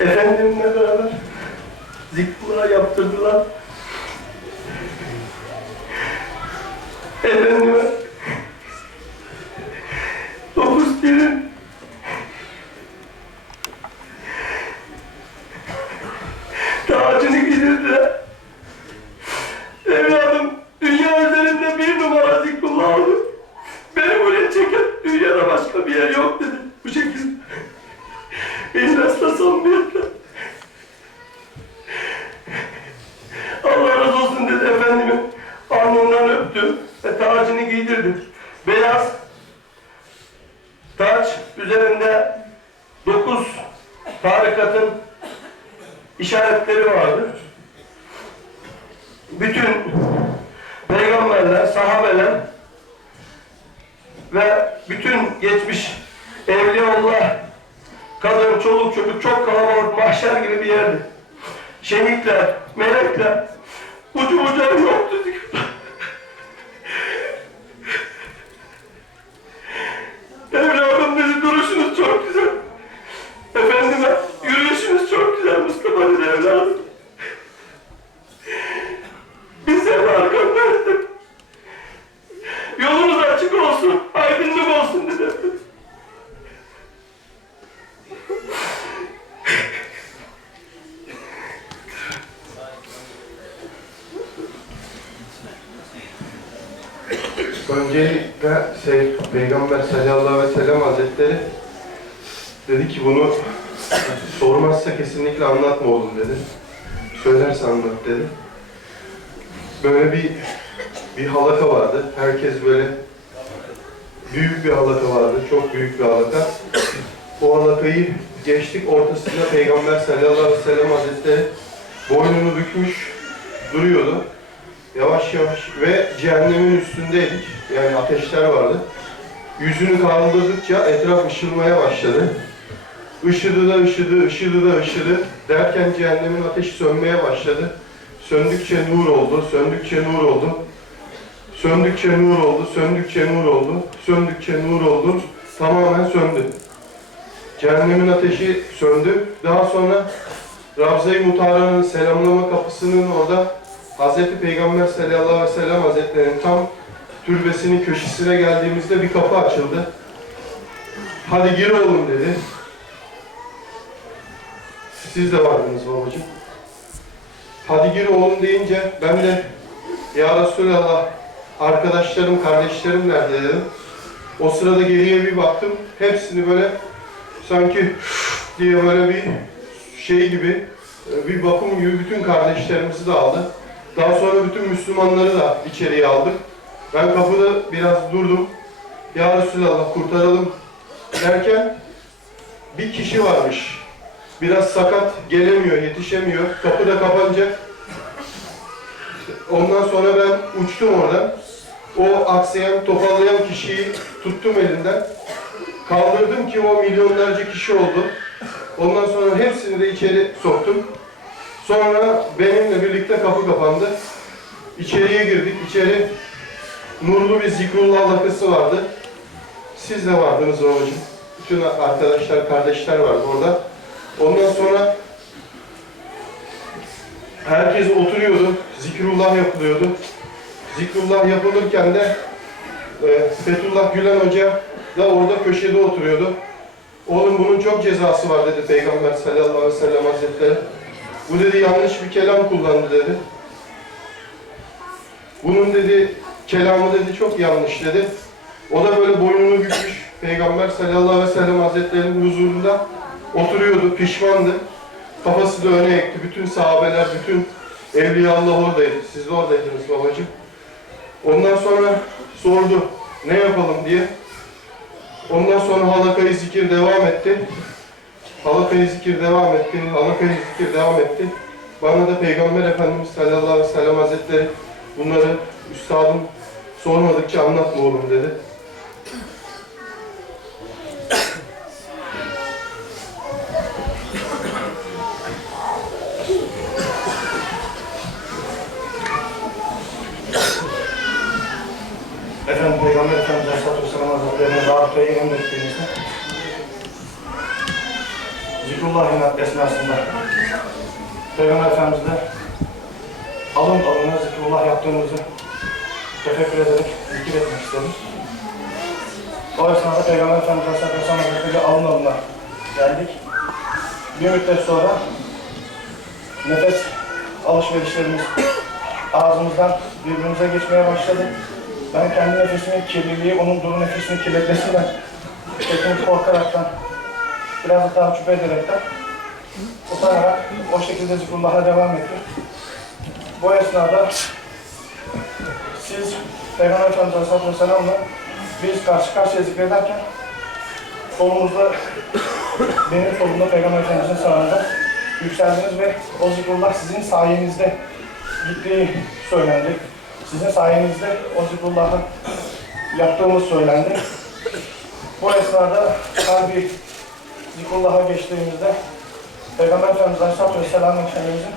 Efendimle beraber zikrullah yaptırdılar. Efendime dokuz pirin tacını giydirdiler. Evladım dünya üzerinde bir numara zikrullah oldu. Beni buraya çeken dünyada başka bir yer yok dedi. Bu şekilde. İhlasla samimiyetle. Allah razı olsun dedi efendimin. Alnından öptü ve tacını giydirdi. Beyaz taç üzerinde dokuz tarikatın işaretleri vardı. Bütün peygamberler, sahabeler ve bütün geçmiş evliyaullah, kadın, çoluk, çocuk çok kalabalık mahşer gibi bir yerdi. Şehitler, melekler, ucu bucağı yoktu. Evladım dedi duruşunuz çok güzel. Efendime yürüyüşünüz çok güzel Mustafa dedi evladım. Biz hep arkandaydık. Yolunuz açık olsun, aydınlık olsun dedi. Öncelikle şey, Peygamber sallallahu aleyhi ve sellem hazretleri dedi ki bunu sormazsa kesinlikle anlatma oğlum dedi. Söylerse anlat dedi. Böyle bir bir halaka vardı. Herkes böyle büyük bir halaka vardı. Çok büyük bir halaka. O halakayı geçtik. Ortasında Peygamber sallallahu aleyhi ve sellem hazretleri boynunu bükmüş duruyordu. Yavaş yavaş ve cehennemin üstündeydik. Yani ateşler vardı. Yüzünü kaldırdıkça etraf ışılmaya başladı. Işıdı da ışıdı, ışıdı da ışıdı. Derken cehennemin ateşi sönmeye başladı. Söndükçe nur oldu, söndükçe nur oldu. Söndükçe nur oldu, söndükçe nur oldu, söndükçe nur oldu. Tamamen söndü. Cehennemin ateşi söndü. Daha sonra Ravza-i Mutara'nın selamlama kapısının orada Hazreti Peygamber sallallahu aleyhi ve sellem hazretlerinin tam türbesinin köşesine geldiğimizde bir kapı açıldı. Hadi gir oğlum dedi. Siz de vardınız babacığım. Hadi gir oğlum deyince ben de Ya Resulallah arkadaşlarım, kardeşlerim nerede dedim. O sırada geriye bir baktım. Hepsini böyle sanki diye böyle bir şey gibi bir bakım gibi bütün kardeşlerimizi de aldı. Daha sonra bütün Müslümanları da içeriye aldık. Ben kapıda biraz durdum. Ya Resulallah kurtaralım derken bir kişi varmış. Biraz sakat, gelemiyor, yetişemiyor. Kapı da kapanacak. Ondan sonra ben uçtum oradan. O aksayan, topallayan kişiyi tuttum elinden. Kaldırdım ki o milyonlarca kişi oldu. Ondan sonra hepsini de içeri soktum. Sonra benimle birlikte kapı kapandı. İçeriye girdik. İçeri nurlu bir zikrullah halakası vardı. Siz de vardınız babacığım. Bütün arkadaşlar, kardeşler vardı orada. Ondan sonra herkes oturuyordu. Zikrullah yapılıyordu. Zikrullah yapılırken de e, Fethullah Gülen Hoca da orada köşede oturuyordu. Oğlum bunun çok cezası var dedi Peygamber sallallahu aleyhi ve sellem hazretleri. Bu dedi yanlış bir kelam kullandı dedi. Bunun dedi kelamı dedi çok yanlış dedi. O da böyle boynunu bükmüş. Peygamber sallallahu aleyhi ve sellem hazretlerinin huzurunda oturuyordu, pişmandı. Kafası da öne eğikti. Bütün sahabeler, bütün Evliyaullah oradaydı. Siz de oradaydınız babacığım. Ondan sonra sordu ne yapalım diye. Ondan sonra halakayı zikir devam etti. Halakayı zikir devam etti. Halakayı zikir devam etti. Bana da Peygamber Efendimiz sallallahu aleyhi ve sellem hazretleri bunları üstadım sormadıkça anlatma oğlum dedi. Aleyhisselatü Vesselam Hazretlerine rabıtayı emrettiğinizde zikrullah inat esnasında Peygamber Efendimiz'de alın alına zikrullah yaptığımızı tefekkür ederek zikir etmek istedim. O esnada Peygamber Efendimiz Aleyhisselatü Vesselam alın alına geldik. Bir müddet sonra nefes alışverişlerimiz ağzımızdan birbirimize geçmeye başladı. Ben kendi nefesimin kirliliği, onun duru nefesinin kirletmesinden çekinip korkaraktan, biraz da taaccüp ederekten utanarak o şekilde zikrullah'a devam ettim. Bu esnada siz Peygamber Efendimiz Aleyhisselatü Vesselam'la biz karşı karşıya zikrederken solumuzda benim solumda Peygamber Efendimiz'in sağında yükseldiniz ve o zikrullah sizin sayenizde gittiği söylendi. Sizin sayenizde o zikrullahı yaptığımız söylendi. Bu esnada kalbi zikrullah'a geçtiğimizde Peygamber Efendimiz Aleyhisselatü Vesselam Efendimiz'in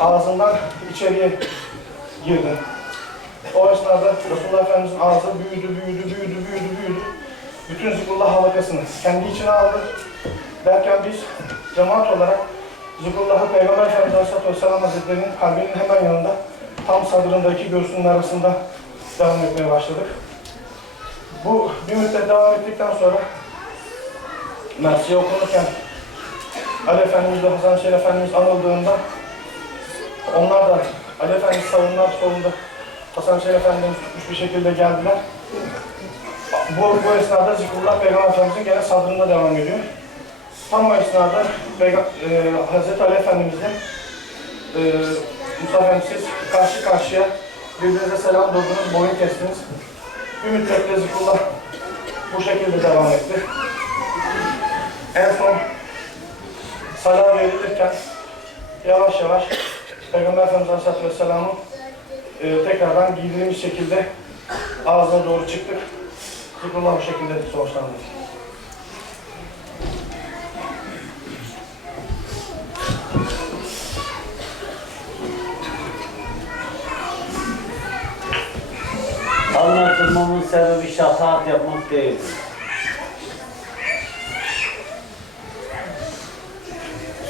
ağzından içeriye girdi. O esnada Resulullah Efendimiz'in ağzı büyüdü, büyüdü, büyüdü, büyüdü, büyüdü. Bütün zikrullah halakasını kendi içine aldı. Derken biz cemaat olarak zikrullahı Peygamber Efendimiz Aleyhisselatü Vesselam Hazretleri'nin kalbinin hemen yanında tam sadrındaki göğsünün arasında devam etmeye başladık. Bu bir müddet devam ettikten sonra Mersiye okunurken Ali Efendimiz ve Hasan Şerif Efendimiz anıldığında onlar da Ali Efendimiz savunlar solunda Hasan Şerif Efendimiz tutmuş bir şekilde geldiler. Bu, bu esnada zikrullah Peygamber Efendimiz'in gene sadrında devam ediyor. Tam o esnada Peyga- e, Hazreti Ali Efendimiz'le e, Musa siz karşı karşıya birbirinize selam durdunuz, boyun kestiniz. Bir müddetle zikrullah bu şekilde devam etti. En son salam verilirken yavaş yavaş Peygamber Efendimiz Aleyhisselatü Vesselam'ın e, tekrardan giydiğimiz şekilde ağzına doğru çıktık. Zikrullah bu şekilde sonuçlandı. Sebebi şataat yapmak değildir.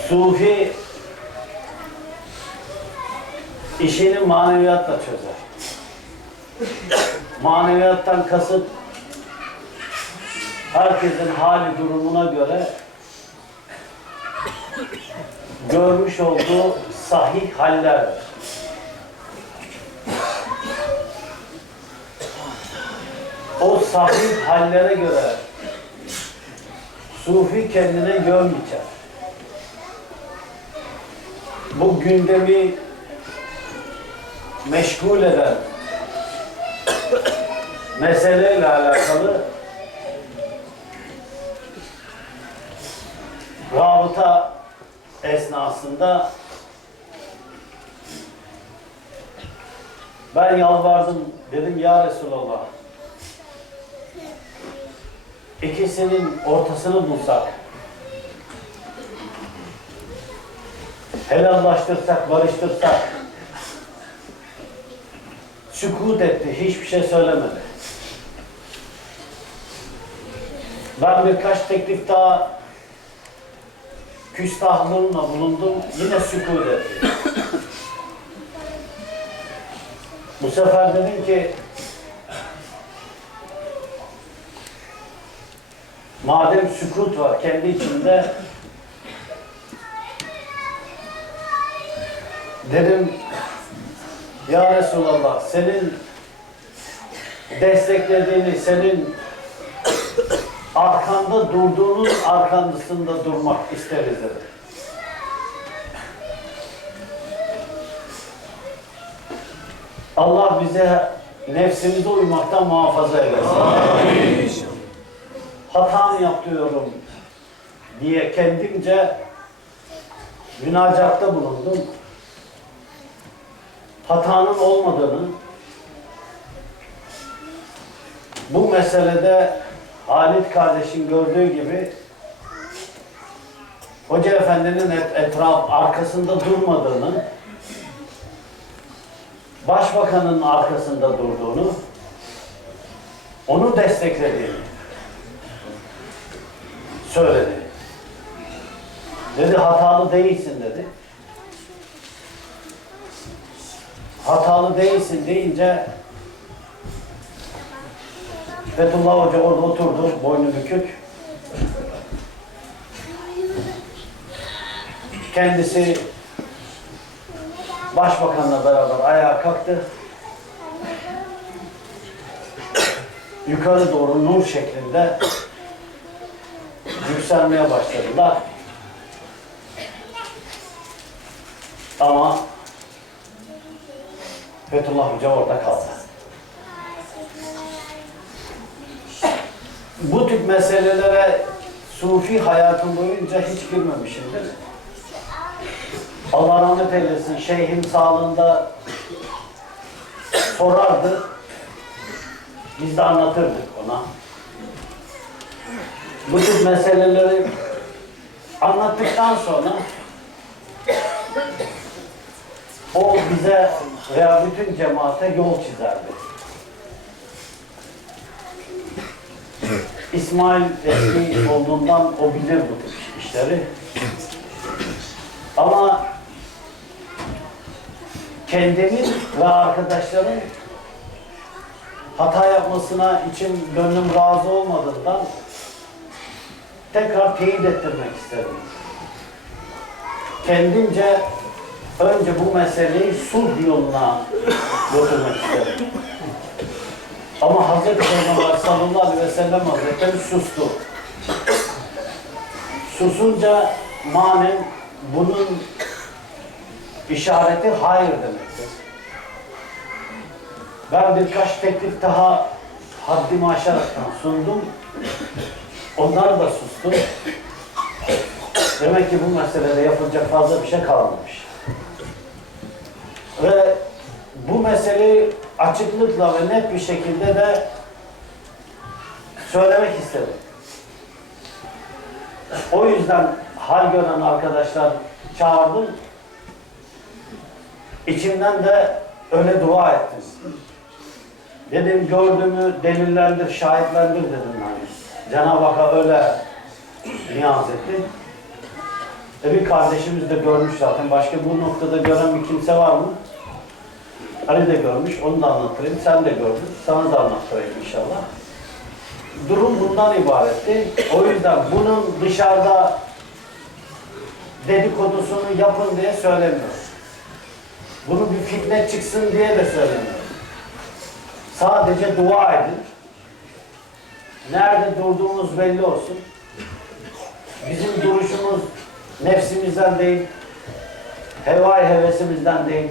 Sufi işini maneviyatla çözer. Maneviyattan kasıt herkesin hali durumuna göre görmüş olduğu sahih hallerdir. O sahih hallere göre sufi kendine yön biçer. Bu gündemi meşgul eden meseleyle alakalı rabıta esnasında ben yalvardım dedim ya Resulallah ikisinin ortasını bulsak, helallaştırsak, barıştırsak, sükut etti, hiçbir şey söylemedi. Ben birkaç teklif daha küstahlığımla bulundum, yine sükut etti. Bu sefer dedim ki, Madem sükut var kendi içinde dedim ya Resulallah senin desteklediğini, senin arkanda durduğunun arkandasında durmak isteriz dedim. Allah bize nefsimize uymaktan muhafaza eylesin. Hata mı yapıyorum diye kendimce münacatta bulundum. Hatanın olmadığını, bu meselede Halit kardeşin gördüğü gibi Hoca Efendi'nin et- etraf arkasında durmadığını, Başbakanın arkasında durduğunu, onu desteklediğini söyledi. Dedi hatalı değilsin dedi. Hatalı değilsin deyince Fethullah Hoca orada oturdu, boynu bükük. Kendisi başbakanla beraber ayağa kalktı. Yukarı doğru nur şeklinde yükselmeye başladılar. Ama Fethullah Hoca orada kaldı. Bu tip meselelere Sufi hayatım boyunca hiç girmemişimdir. Allah rahmet eylesin, şeyhim sağlığında sorardı. Biz de anlatırdık ona. Bu tip meseleleri anlattıktan sonra o bize veya bütün cemaate yol çizerdi. İsmail eski olduğundan o bilir bu tip işleri. Ama kendimin ve arkadaşların hata yapmasına için gönlüm razı olmadığından tekrar teyit ettirmek istedim. Kendimce önce bu meseleyi sulh yoluna götürmek istedim. Ama Hazreti Peygamber sallallahu aleyhi ve sellem Hazretleri sustu. Susunca manen bunun işareti hayır demektir. Ben birkaç teklif daha haddimi aşaraktan sundum. Onlar da sustu. Demek ki bu meselede yapılacak fazla bir şey kalmamış. Ve bu meseleyi açıklıkla ve net bir şekilde de söylemek istedim. O yüzden hal gören arkadaşlar çağırdım. İçimden de öyle dua ettim. Dedim gördüğümü delillendir, şahitlendir dedim yani. Cenab-ı Hak'a öyle niyaz etti. E bir kardeşimiz de görmüş zaten. Başka bu noktada gören bir kimse var mı? Ali de görmüş, onu da anlatayım. Sen de gördün, sana da anlatayım inşallah. Durum bundan ibaretti. O yüzden bunun dışarıda dedikodusunu yapın diye söylemiyorum. Bunu bir fitne çıksın diye de söylemiyorum. Sadece dua edin. Nerede durduğumuz belli olsun. Bizim duruşumuz nefsimizden değil, hevai hevesimizden değil.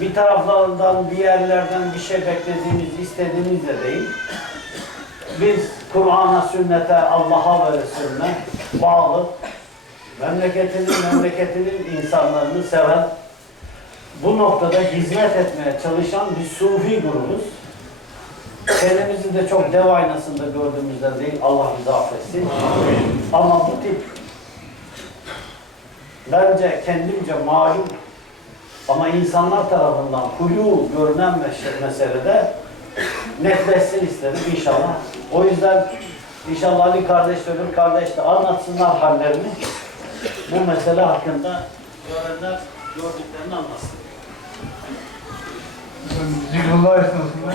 Bir taraflardan, bir yerlerden bir şey beklediğimiz, istediğimiz de değil. Biz Kur'an'a, sünnete, Allah'a ve Resulüne bağlı, memleketinin, memleketinin insanlarını seven, bu noktada hizmet etmeye çalışan bir sufi grubuz. Kendimizi de çok dev aynasında gördüğümüzden değil, Allah bizi affetsin. Ama bu tip bence kendimce malum ama insanlar tarafından hulu görünen meselede netleşsin istedim inşallah. O yüzden inşallah Ali kardeş Öbür kardeş de anlatsınlar hallerini. Bu mesele hakkında görenler gördüklerini anlatsın. Zikrullah esnasında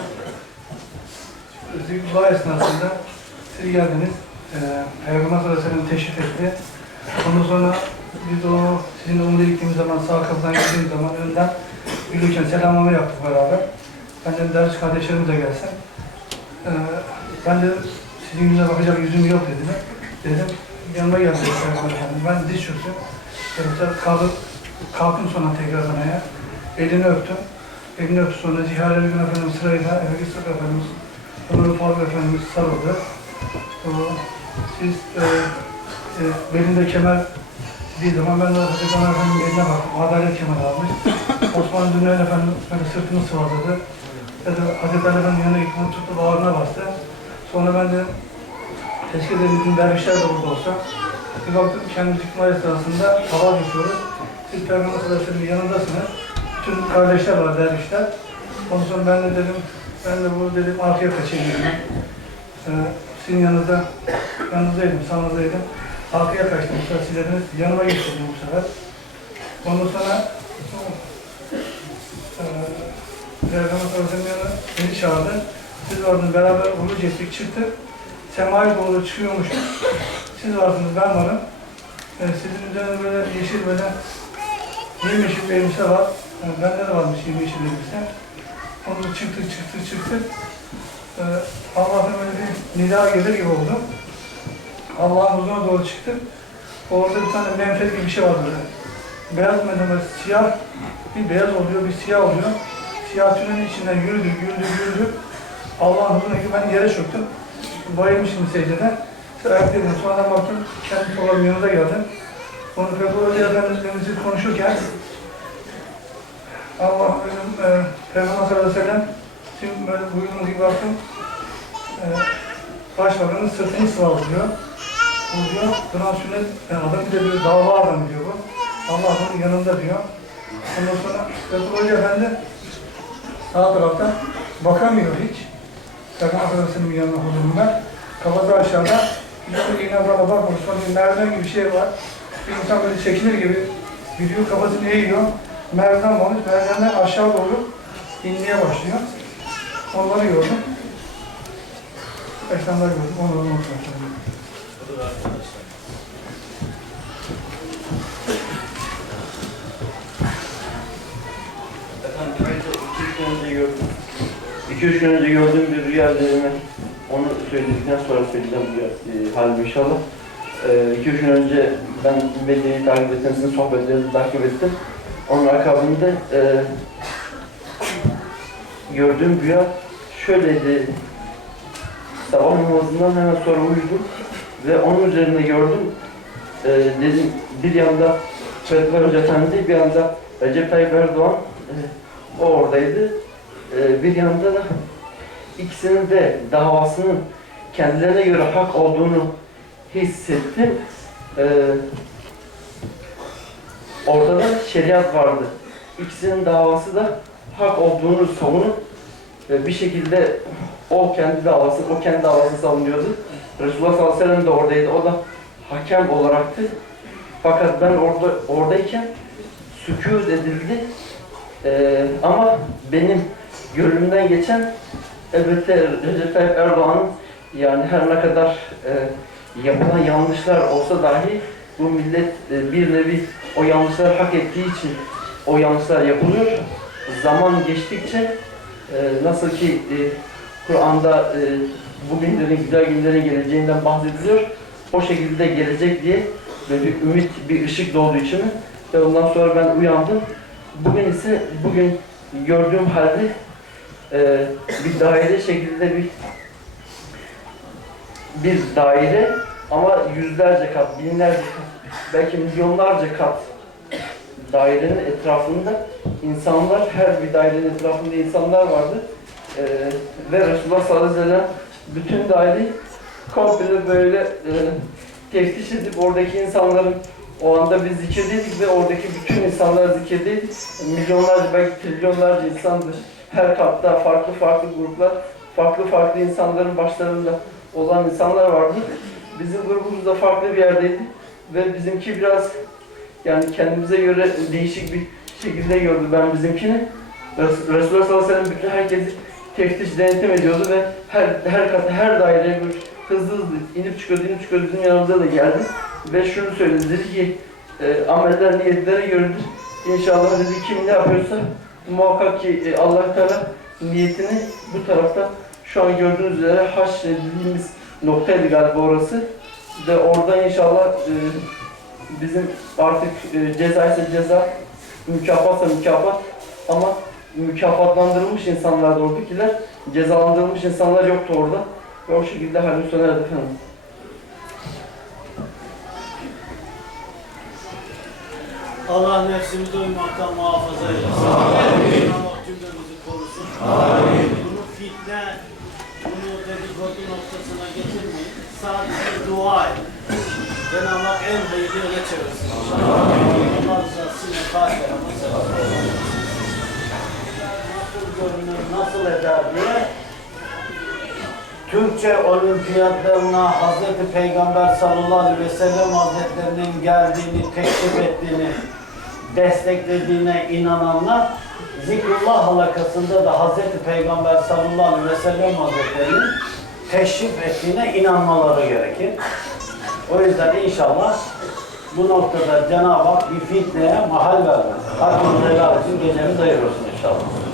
Zikrullah esnasında siz geldiniz. Ee, Peygamber sallallahu aleyhi ve sellem teşrif etti. Ondan sonra biz o sizin umre gittiğimiz zaman sağ kapıdan girdiğimiz zaman önden yürürken selamlama yaptık beraber. Ben de ders kardeşlerim de gelsin. Ee, ben de sizin yüzüne bakacak yüzüm yok dedim. Dedim yanıma geldi Peygamber Efendimiz. Ben diz çöktüm. Yoksa kalkıp, kalktım sonra tekrardan ayağa. Elini öptüm. Elini öptü sonra Cihar Ergün Efendimiz sırayla Efe Sık Efendimiz, Ömer Faruk Efendimiz sarıldı. Siz e, e, belinde kemer bir zaman ben de Hazreti Ömer Efendimiz'in eline baktım. Adalet kemeri almış. Osman Dünel Efendimiz böyle sırtını sıvazladı. Dedi, Hazreti Ali Efendimiz'in yanına gittim, tuttu bağrına bastı. Sonra ben de keşke de bütün dervişler de burada olsa. Bir baktım kendi çıkma esnasında hava yapıyoruz. Siz Peygamber sallallahu aleyhi yanındasınız. Bütün kardeşler var, dervişler. Ondan sonra ben de dedim, ben de bu dedim arkaya kaçayım dedim. Ee, sizin yanınızda, yanınızdaydım, sanınızdaydım. Arkaya kaçtım. Bu siz dediniz. Yanıma getirdim bu sefer. Ondan sonra Peygamber ve sellem beni çağırdı. Siz vardınız beraber ulu geçtik çıktık. Semaya doğru çıkıyormuşum. Siz vardınız ben varım. Ee, sizin üzerinde böyle yeşil böyle yemyeşil bir elbise var. Yani bende de varmış yemyeşil elbise. Onu çıktık çıktık çıktık. Ee, Allah'ın böyle bir nida gelir gibi oldu. Allah'ın huzuruna doğru çıktık. Orada bir tane menfez gibi bir şey var böyle. Beyaz medeniz siyah bir beyaz oluyor, bir siyah oluyor. Siyah tünelin içinden yürüdük, yürüdük, yürüdük. Allah'ın huzuruna gibi ben yere çöktüm. Bayılmışım secdede. Ayaktaydım. Sonradan baktım, kendi programın yanına geldim. Onu Peygamber Hoca Efendimiz'le konuşurken Allah bizim e, Peygamber sallallahu aleyhi ve sellem şimdi böyle buyurduğunuz gibi baktım e, başbakanın sırtını sıvazlıyor. Bu diyor, Kur'an sünnet, yani adam bir de diyor, dava adamı diyor bu. Allah onun yanında diyor. Ondan sonra Peygamber Hoca Efendi sağ tarafta bakamıyor hiç. Peygamber sallallahu aleyhi ve sellem'in yanına huzurunda. Kafası aşağıda. Bir iğne adama bakmış. Sonra bir merdiven gibi bir şey var. Bir insan böyle çekilir gibi gidiyor, kafasını eğiyor. Merdiven varmış, merdivenden aşağı doğru inmeye başlıyor. Onları gördüm. Ekranları gördüm, onları unutmadım. İki üç gün önce gördüğüm bir rüya üzerine onu söyledikten sonra söyleyeceğim bu e, halimi inşallah. E, iki üç gün önce ben medyayı takip ettim, sizin sohbetlerinizi takip ettim. Onun akabinde e, gördüğüm rüya şöyleydi. Sabah namazından hemen sonra uyudum ve onun üzerinde gördüm. E, dedim bir yanda Fethullah Hoca Efendi, bir yanda Recep Tayyip Erdoğan e, o oradaydı. E, bir yanda da ikisinin de davasının kendilerine göre hak olduğunu hissettim. E, orada da şeriat vardı. İkisinin davası da hak olduğunu savunup e, bir şekilde o kendi davası, o kendi davasını savunuyordu. Resulullah sallallahu aleyhi ve sellem de oradaydı. O da hakem olaraktı. Fakat ben orada oradayken sükût edildi. Ee, ama benim gönlümden geçen elbette Recep Tayyip Erdoğan'ın yani her ne kadar e, yapılan yanlışlar olsa dahi bu millet e, bir nevi o yanlışları hak ettiği için o yanlışlar yapılıyor. Zaman geçtikçe e, nasıl ki e, Kur'an'da e, bugünlerin, güzel günlerin geleceğinden bahsediliyor. O şekilde gelecek diye böyle bir ümit, bir ışık doğdu içime. Ve ondan sonra ben uyandım. Bugün ise, bugün gördüğüm halde e, bir daire şekilde bir bir daire ama yüzlerce kat, binlerce kat, belki milyonlarca kat dairenin etrafında insanlar, her bir dairenin etrafında insanlar vardı. E, ve Resulullah sallallahu aleyhi ve sellem bütün daireyi komple böyle e, teftiş edip oradaki insanların o anda biz zikirdeydik ve oradaki bütün insanlar zikirdeydi. Milyonlarca belki trilyonlarca insandı. Her katta farklı farklı gruplar, farklı farklı insanların başlarında olan insanlar vardı. Bizim grubumuz da farklı bir yerdeydi ve bizimki biraz yani kendimize göre değişik bir şekilde gördü ben bizimkini. Res- Resulullah sallallahu aleyhi ve sellem bütün herkesi teftiş, denetim ediyordu ve her her kata, her daireye hızlı hızlı inip çıkıyordu, inip çıkıyordu. Bizim yanımıza da geldi. Ve şunu söyledi, dedi ki e, ameller niyetlere göredir. İnşallah dedi kim ne yapıyorsa muhakkak ki e, allah Teala niyetini bu tarafta şu an gördüğünüz üzere haş dediğimiz noktaydı galiba orası. Ve oradan inşallah e, bizim artık e, ceza ise ceza, mükafatsa mükafat ama mükafatlandırılmış insanlar da oradakiler, cezalandırılmış insanlar yoktu orada. Ve o şekilde halim sönerdi efendim. Allah nefsimizi uymaktan muhafaza eylesin. Allah cümlemizi korusun. Bunu fitne, bunu dedikodu noktasına getirmeyin. Sadece dua edin. Cenab-ı Hak en hayırlı yöne çevirsin. Allah rızası için Fatiha. Nasıl görünür, nasıl eder diye Türkçe olimpiyatlarına Hz. Peygamber sallallahu aleyhi ve sellem hazretlerinin geldiğini, teklif ettiğini, desteklediğine inananlar Zikrullah halakasında da Hz. Peygamber sallallahu aleyhi ve sellem hazretlerinin teşrif ettiğine inanmaları gerekir. O yüzden inşallah bu noktada Cenab-ı Hak bir fitneye mahal vermez. Hakkımızı helal için gecemiz hayırlı olsun inşallah.